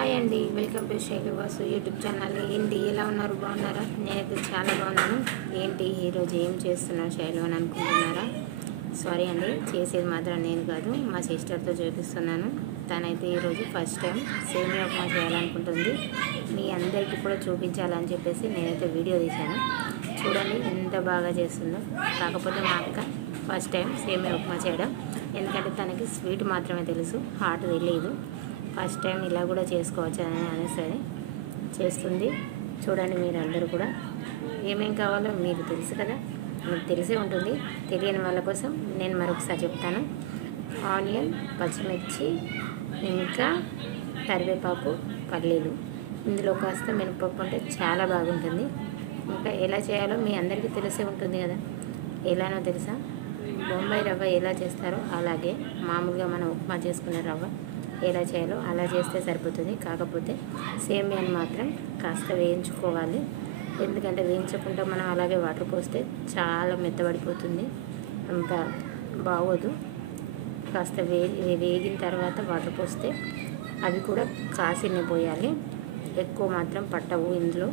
Hi అండి, welcome to Shailu Vasu YouTube channel. ఏంటి ఎలా ఉన్నారు, బాగున్నారా? నేనైతే చాలా బాగున్నాను. ఏంటి ఈరోజు ఏం చేస్తున్నాను శైలు అని అనుకుంటున్నారా? సారీ అండి, చేసేది మాత్రం నేను కాదు, మా సిస్టర్తో చూపిస్తున్నాను. తనైతే ఈరోజు ఫస్ట్ టైం సేమియా ఉప్మా చేయాలనుకుంటుంది. మీ అందరికీ కూడా చూపించాలని చెప్పేసి నేనైతే వీడియో తీశాను. చూడండి ఎంత బాగా చేస్తుందో. కాకపోతే మా అక్క ఫస్ట్ టైం సేమియా ఉప్మా చేయడం, ఎందుకంటే తనకి స్వీట్ మాత్రమే తెలుసు, హాట్ తెలియదు. ఫస్ట్ టైం ఇలా కూడా చేసుకోవచ్చు అని అనేసి చేస్తుంది. చూడండి మీరు అందరూ కూడా ఏమేం కావాలో మీకు తెలుసు కదా, మీకు తెలిసే ఉంటుంది. తెలియని వాళ్ళ కోసం నేను మరొకసారి చెప్తాను. ఆనియన్, పచ్చిమిర్చి, ఇంకా కరివేపాకు, పల్లీలు, ఇందులో కాస్త మినపప్పు ఉంటే చాలా బాగుంటుంది. ఇంకా ఎలా చేయాలో మీ అందరికీ తెలిసే ఉంటుంది కదా. ఎలానో తెలుసా? బొంబాయి రవ్వ ఎలా చేస్తారో అలాగే మామూలుగా మనం ఉప్మా చేసుకునే రవ్వ ఎలా చేయాలో అలా చేస్తే సరిపోతుంది. కాకపోతే సేమియాని మాత్రం కాస్త వేయించుకోవాలి. ఎందుకంటే వేయించకుండా మనం అలాగే వాటర్ పోస్తే చాలా మెత్తబడిపోతుంది, అంత బాగోదు. కాస్త వేగిన తర్వాత వాటర్ పోస్తే అవి కూడా కాసిని పోయాలి, ఎక్కువ మాత్రం పట్టవు. ఇందులో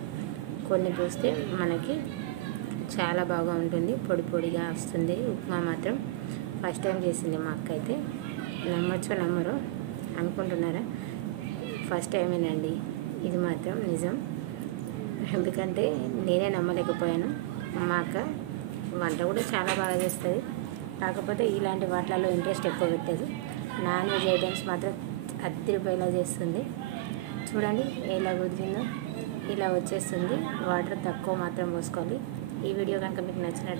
కొన్ని పోస్తే మనకి చాలా బాగా ఉంటుంది, పొడి పొడిగా వస్తుంది ఉప్మా మాత్రం. ఫస్ట్ టైం చేసింది మా అక్క అయితే. నమ్మచ్చో నమ్మరో అనుకుంటున్నారా? ఫస్ట్ టైమేనండి ఇది మాత్రం నిజం. ఎందుకంటే నేనే నమ్మలేకపోయాను. మా అక్క వంట కూడా చాలా బాగా చేస్తుంది, కాకపోతే ఇలాంటి వాటిలలో ఇంట్రెస్ట్ ఎక్కువ పెట్టదు. నాన్ వెజ్ ఐటమ్స్ మాత్రం అద్దరిపోయేలా చేస్తుంది. చూడండి ఎలా కుదిరిందో, ఇలా వచ్చేస్తుంది. వాటర్ తక్కువ మాత్రం పోసుకోవాలి. ఈ వీడియో కనుక మీకు నచ్చినట్టు